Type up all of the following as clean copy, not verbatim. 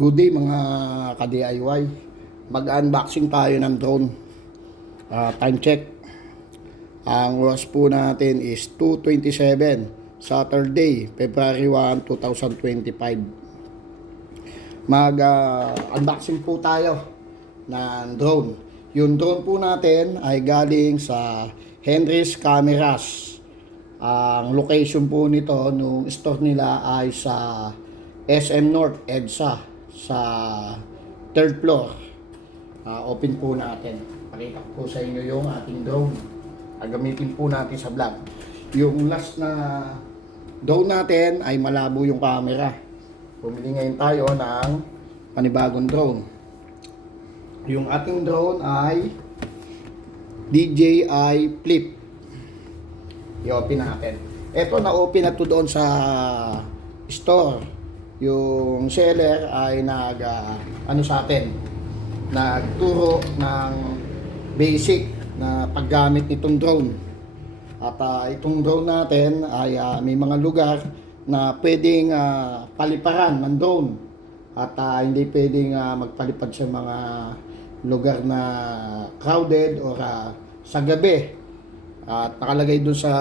Good day mga ka-DIY. Mag-unboxing tayo ng drone. Time check. Ang oras po natin is 2:27 Saturday, February 1, 2025. Mag-unboxing po tayo ng drone. Yung drone po natin ay galing sa Henry's Cameras. Ang location po nito nung store nila ay sa SM North EDSA sa 3rd floor. Open po natin. Pakita ko po sa inyo yung ating drone. Gagamitin po natin sa vlog. Yung last na drone natin ay malabo yung camera. Bumili ngayon tayo ng panibagong drone. Yung ating drone ay DJI Flip. I-open natin. Ito na-open na to doon sa store. Yung seller ay sa atin, nagturo ng basic na paggamit nitong drone. At itong drone natin ay may mga lugar na pwedeng paliparan ng drone. At hindi pwedeng magpalipad sa mga lugar na crowded or sa gabi. At nakalagay dun sa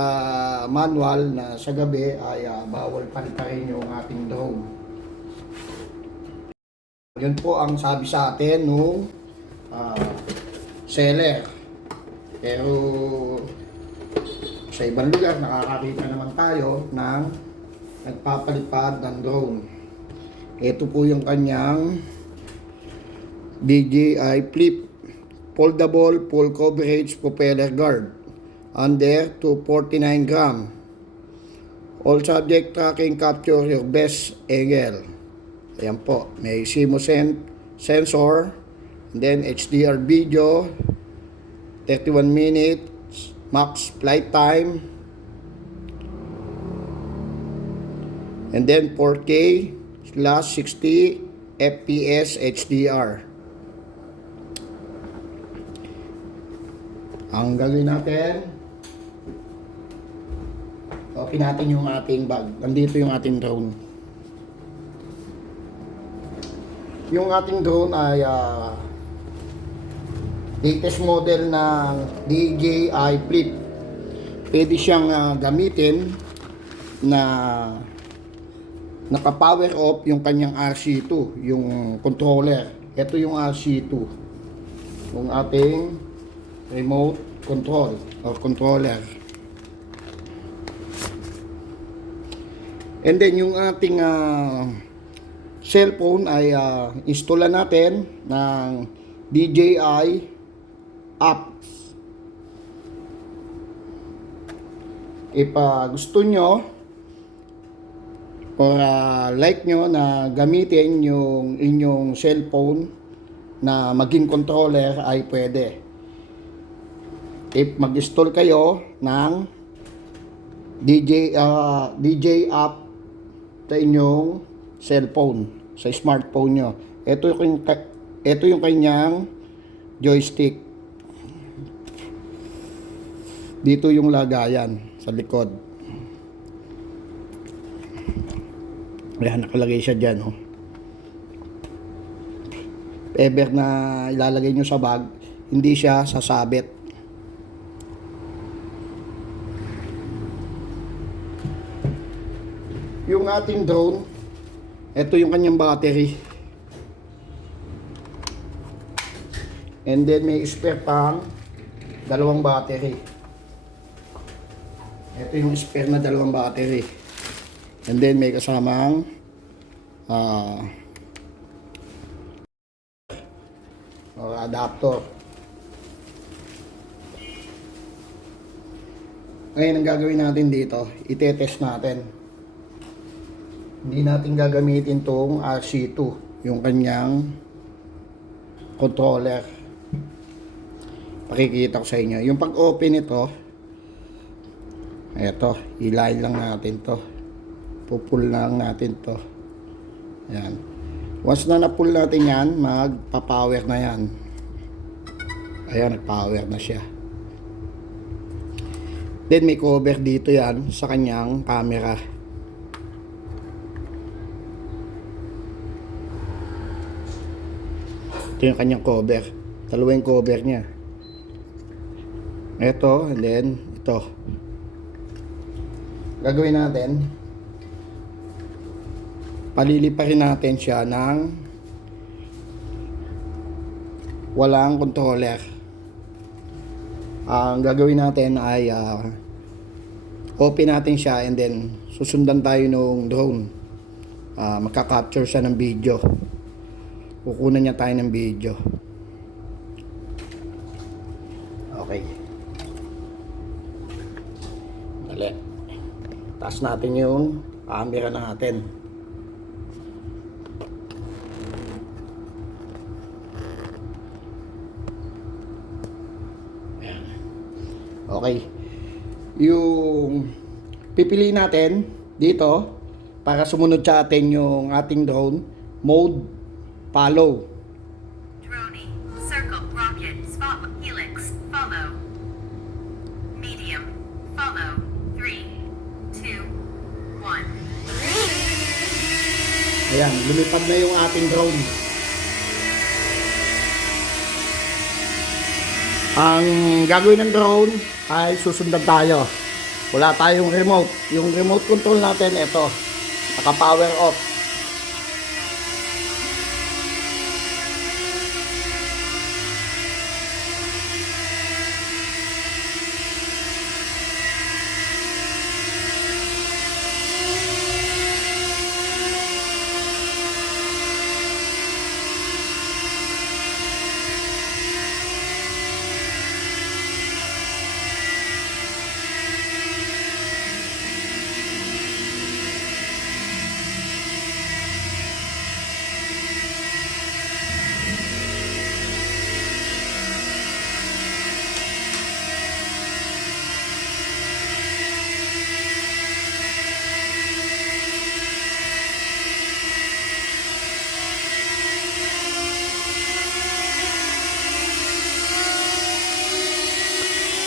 manual na sa gabi ay bawal paliparin yung ating drone. Yun po ang sabi sa atin nung seller. Pero sa ibang lugar nakakakita naman tayo ng nagpapalipad ng drone. Ito po yung kanyang DJI Flip Foldable Full Coverage Propeller Guard under 249 gram. All subject tracking capture your best angle. Ayan po, may CMOS sensor, and then HDR video, 31 minutes, max flight time, and then 4K / 60 FPS HDR. Ang gagawin natin, open natin yung ating bag. Nandito yung ating drone. Yung ating drone ay latest model ng DJI Flip. Pwede siyang gamitin na naka-power off yung kanyang RC2, yung controller. Ito yung RC2, yung ating remote control or controller. And then yung ating cellphone ay installan natin ng DJI apps. If gusto nyo or like nyo na gamitin yung inyong cellphone na maging controller ay pwede. If mag-install kayo ng DJ app sa inyong cellphone, sa smartphone nyo. Ito yung kanyang joystick. Dito yung lagayan sa likod. Ayan, nakalagay siya dyan. Oh. If ever na ilalagay nyo sa bag, hindi siya sasabit. Yung ating drone, ito yung kanyang battery. And then may spare pang dalawang battery. Ito yung spare na dalawang battery. And then may kasamang adapter. Ngayon ang gagawin natin dito, itetest natin. Hindi natin gagamitin tong RC2, yung kanyang controller. Pakikita ko sa inyo. Yung pag-open ito, eto, ilayin lang natin to. Pupull lang natin to. Yan. Once na na-pull natin yan, magpa-power na yan. Ayan, nag-power na siya. Then may cover dito yan sa kanyang camera. Ito yung kanyang cover. Dalawa yung cover niya. Ito, and then ito. Gagawin natin, paliliparin natin siya ng walang controller. Ang gagawin natin ay open natin siya and then susundan tayo ng drone. Magka-capture siya ng video. Kukunan niya tayo ng video. Okay. Dali. Taas natin yung camera natin. Ayan. Okay. Yung pipiliin natin dito para sumunod sa atin yung ating drone mode follow. Drone, circle, rocket, spot, helix, follow. Medium, follow. 3, 2, 1. Ayan, lumipad na yung ating drone. Ang gagawin ng drone ay susundan tayo. Wala tayong remote. Yung remote control natin, ito. Naka-power off.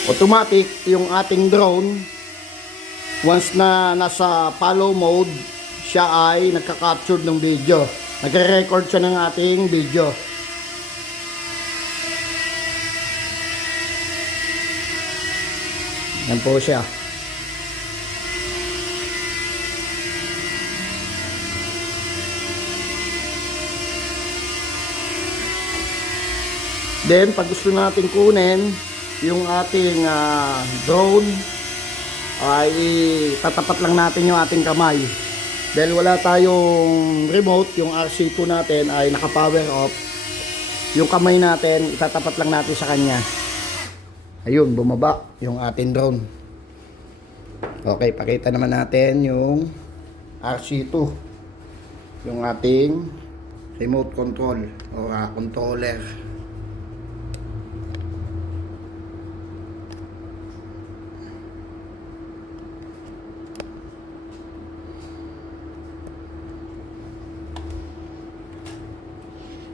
Automatic yung ating drone, once na nasa follow mode, siya ay nagka-capture ng video. Nagre-record siya ng ating video. Yan po siya. Then, pag gusto natin kunin yung ating drone, ay tatapat lang natin yung ating kamay. Dahil wala tayong remote, yung RC2 natin ay naka-power off. Yung kamay natin, itatapat lang natin sa kanya. Ayun, bumaba yung ating drone. Okay, pakita naman natin yung RC2. Yung ating remote control o controller.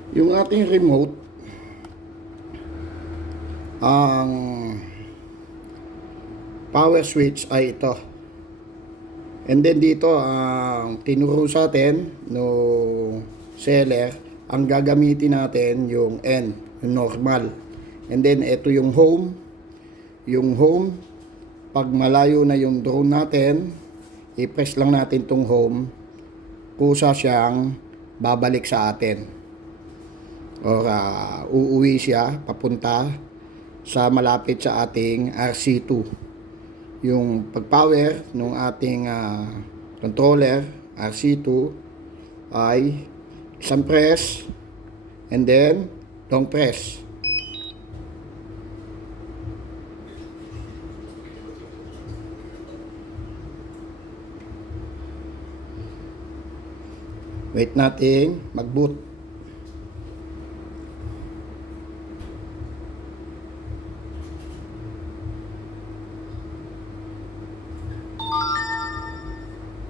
Yung ating remote, ang power switch ay ito. And then dito, ang tinuro sa atin no seller, ang gagamitin natin yung N, yung normal. And then ito yung home. Yung home, pag malayo na yung drone natin, i-press lang natin tong home, kusa siyang babalik sa atin. Or uuwi siya papunta sa malapit sa ating RC2. Yung pag-power ng ating controller RC2 ay isang press and then long press. Wait natin mag-boot.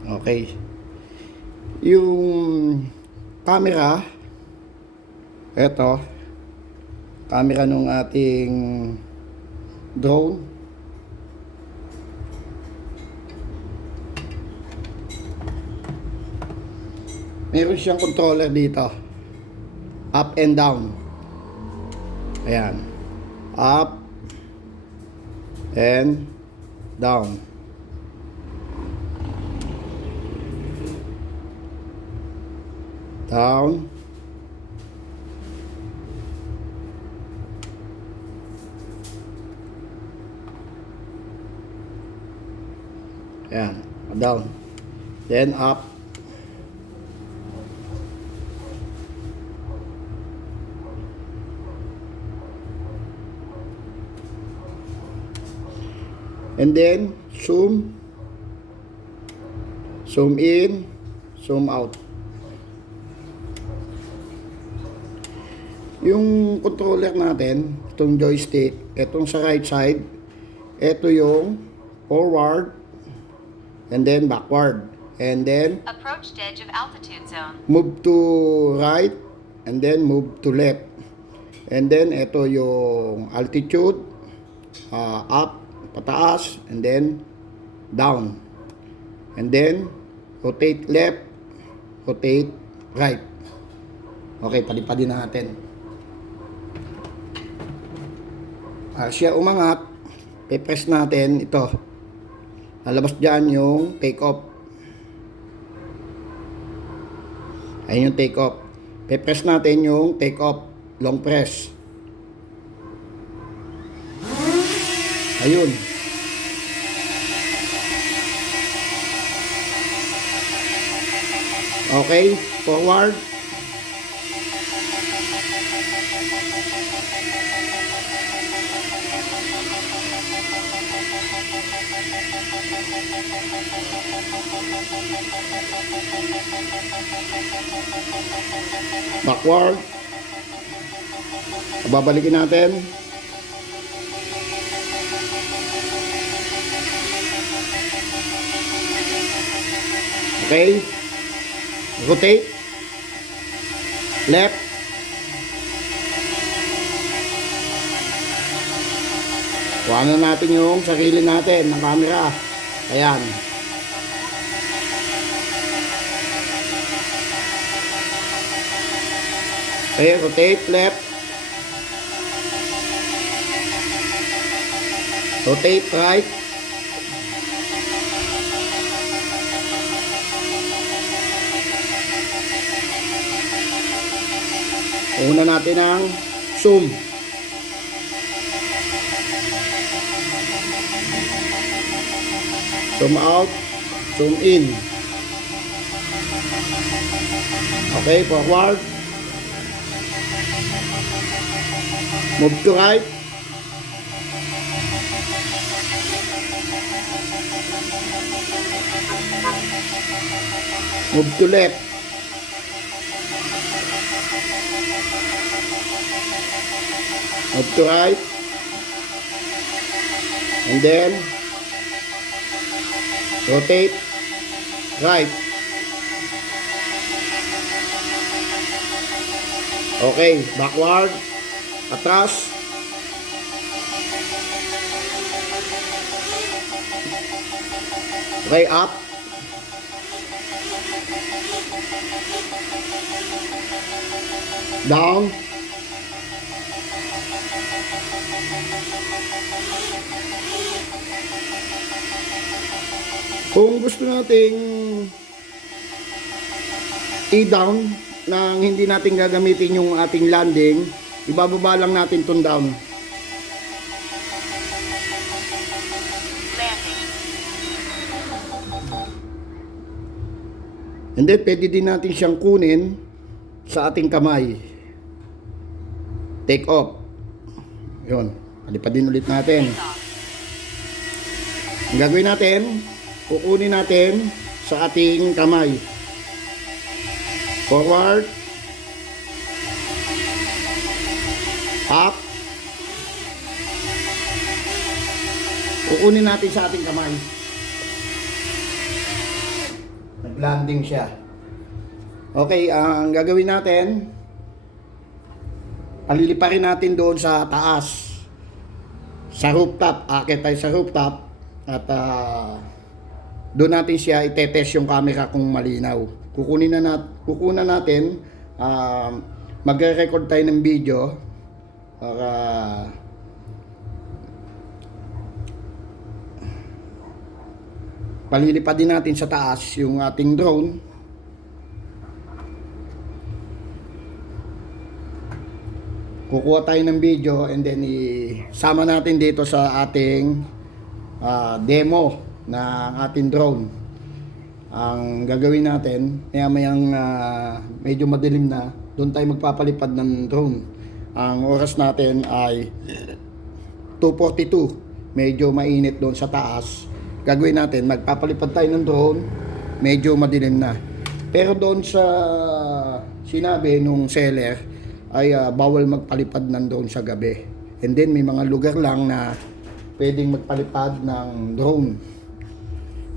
Okay. Yung camera, eto, camera ng ating drone. Meron siyang controller dito. Up and down. Ayan. Up and down. Down. Ayan. Down. Then up. And then zoom in, zoom out. Yung controller natin, itong joystick, itong sa right side, ito yung forward and then backward, and then Approached edge of altitude zone. move to right and then move to left, and then ito yung altitude, up, pataas, and then down, and then rotate left, rotate right. Okay, palipadin natin. Siya umangat, i-press natin ito, lalabas dyan yung take off. Ayun yung take off. I-press natin yung take off, long press. Ayun. Okay, forward. Backward. Babalikin natin. Okay. Rotate. Left. Kuhanan natin yung sarili natin ng camera. Ayan. Okay, rotate left. Rotate right. Una natin ang zoom. Zoom out, zoom in. Okay, forward. Move to right. Move to left. Move to right. And then rotate right. Okay, backward. Atras. Okay, up. Down. Kung gusto nating i-down nang hindi natin gagamitin yung ating landing, ibababa lang natin itong down. Landing. And then, pwede din natin siyang kunin sa ating kamay. Take off. Yun. Palipadin ulit natin. Take off. Ang gagawin natin, kukunin natin sa ating kamay. Forward. Up. Kukunin natin sa ating kamay. Nag-landing siya. Okay, ang gagawin natin, paliliparin natin doon sa taas. Sa rooftop. Akit tayo sa rooftop. At doon natin siya itetest yung camera kung malinaw. Kukunan natin, magre-record tayo ng video para palilipad din natin sa taas yung ating drone. Kukuha tayo ng video and then isama natin dito sa ating demo ng ating drone. Ang gagawin natin, mayang medyo madilim na, doon tayo magpapalipad ng drone. Ang oras natin ay 2:42. Medyo mainit doon sa taas. Gagawin natin, magpapalipad tayo ng drone, medyo madilim na. Pero doon sa sinabi nung seller ay bawal magpalipad ng drone sa gabi. And then may mga lugar lang na pwedeng magpalipad ng drone.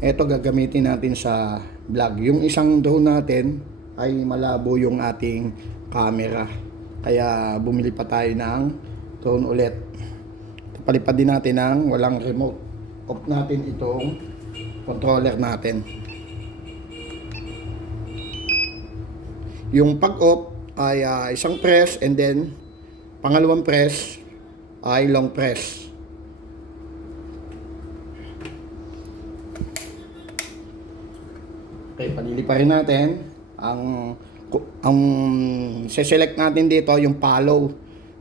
Ito gagamitin natin sa vlog. Yung isang drone natin ay malabo yung ating camera. Kaya bumili pa tayo ng drone ulit. Palipad din natin ng walang remote. Off natin itong controller natin. Yung pag-off ay isang press and then pangalawang press ay long press. Okay, paliliparin natin. Ang se-select natin dito yung follow.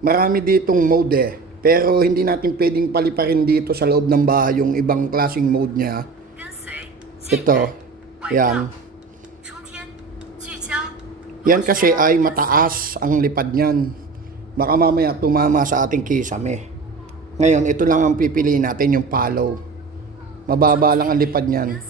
Marami ditong mode eh. Pero hindi natin pwedeng paliparin dito sa loob ng bahay yung ibang klaseng mode niya. Ito. Yan. Yan kasi ay mataas ang lipad niyan. Baka mamaya tumama sa ating kisame. Ngayon, ito lang ang pipiliin natin, yung follow. Mababa lang ang lipad niyan.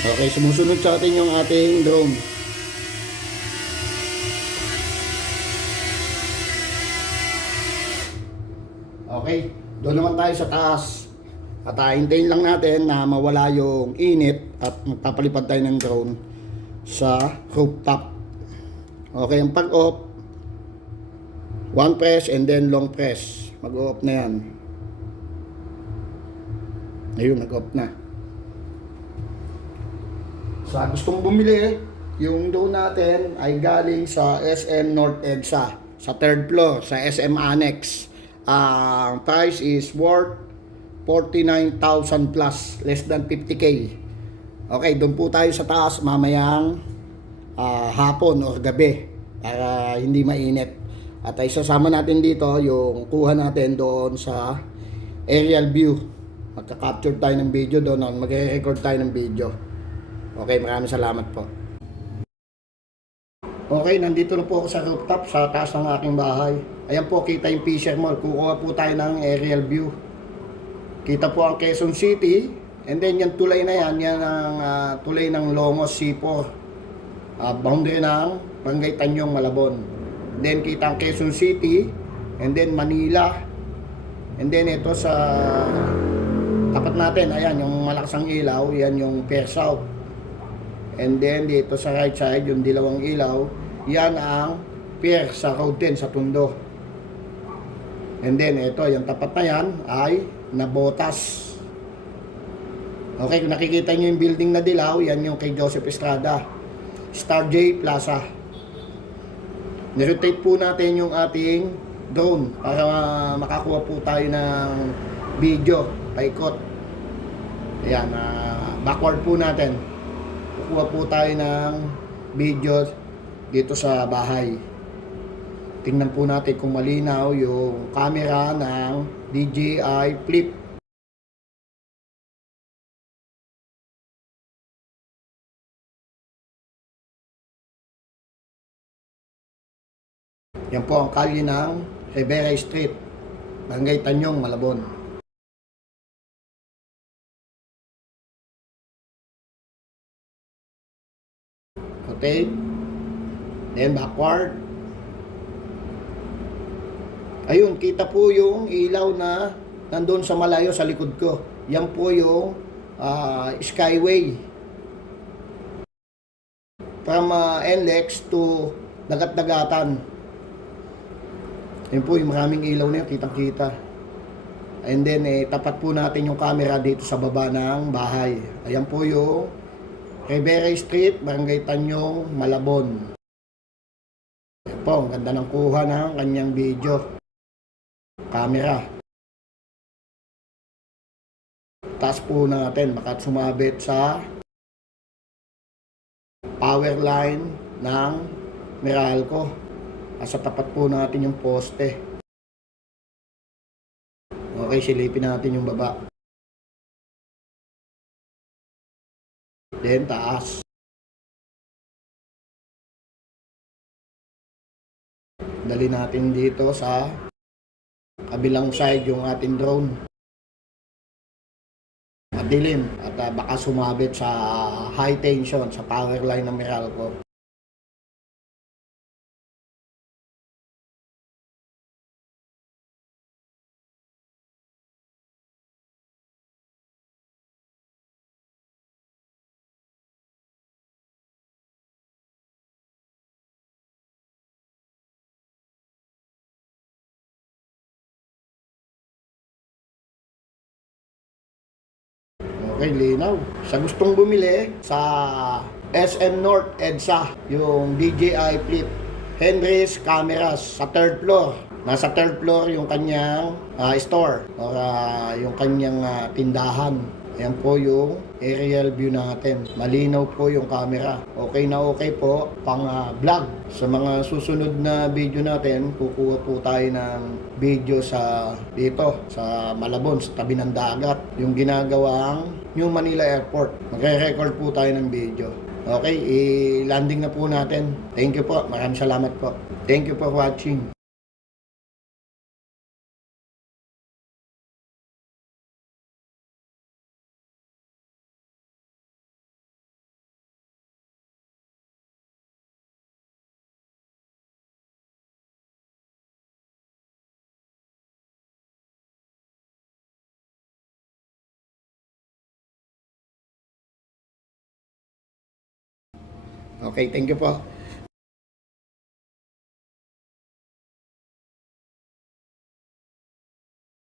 Okay, sumusunod sa atin yung ating drone. Okay, doon naman tayo sa taas. At hintayin lang natin na mawala yung init at magpapalipad tayo ng drone sa rooftop. Okay, ang pag-off, one press and then long press. Mag-off na yan. Ayun, nag-off na. Sa gustong bumili, yung drone natin ay galing sa SM North EDSA, sa third floor, sa SM Annex. Ang price is worth 49,000 plus, less than 50k. Okay, doon po tayo sa taas mamayang hapon or gabi para hindi mainit. At isasama natin dito yung kuha natin doon sa aerial view. Magka-capture tayo ng video doon, magre-record tayo ng video. Okay, maraming salamat po. Okay, nandito na po ako sa rooftop, sa taas ng aking bahay. Ayan po, kita yung Fisher Mall. Kukuha po tayo ng aerial view. Kita po ang Quezon City. And then yung tulay na yan, yan ang tulay ng Longos C4. Boundary ng Barangay Tanyong, Malabon. And then kita ang Quezon City. And then Manila. And then ito sa tapat natin, ayan, yung malakas ang ilaw, yan yung Fair South. And then dito sa right side, yung dilawang ilaw, yan ang pier sa road 10 sa Tondo. And then ito, yung tapat na yan ay Nabotas. Okay, kung nakikita nyo yung building na dilaw, yan yung kay Joseph Estrada, Star J Plaza. Nirotate po natin yung ating drone para makakuha po tayo ng video, paikot. Ayan, backward po natin. Kukuha po tayo ng video dito sa bahay. Tingnan po natin kung malinaw yung camera ng DJI Flip. Yan po ang kalye ng Rivera Street, Barangay Tanyong, Malabon. rotate, then backward. Ayun, kita po yung ilaw na nandun sa malayo sa likod ko. Yan po yung Skyway. From NLEX to Dagat-Dagatan. Yan po yung maraming ilaw na yun, kitang-kita. And then, tapat po natin yung camera dito sa baba ng bahay. Ayan po yung Rivera Street, Barangay Tanyong, Malabon. Ayan po, ang ganda ng kuha ng kanyang video. Camera. Taas po natin, baka sumabit sa power line ng Meralco. Sa tapat po natin yung poste. Okay, silipin natin yung baba. Then, taas. Dali natin dito sa kabilang side yung ating drone. Madilim at baka sumabit sa high tension sa power line ng Meralco. Okay, linaw. Sa gustong bumili, sa SM North EDSA, yung DJI Flip Henry's Cameras sa third floor. Nasa third floor yung kanyang store or yung kanyang tindahan. Ayan po yung aerial view natin. Malinaw po yung camera. Okay na okay po pang vlog. Sa mga susunod na video natin, kukuha po tayo ng video sa dito, sa Malabon, sa tabi ng dagat. Yung ginagawang New Manila Airport. Magre-record po tayo ng video. Okay, i-landing na po natin. Thank you po. Maraming salamat po. Thank you for watching. Okay, thank you po.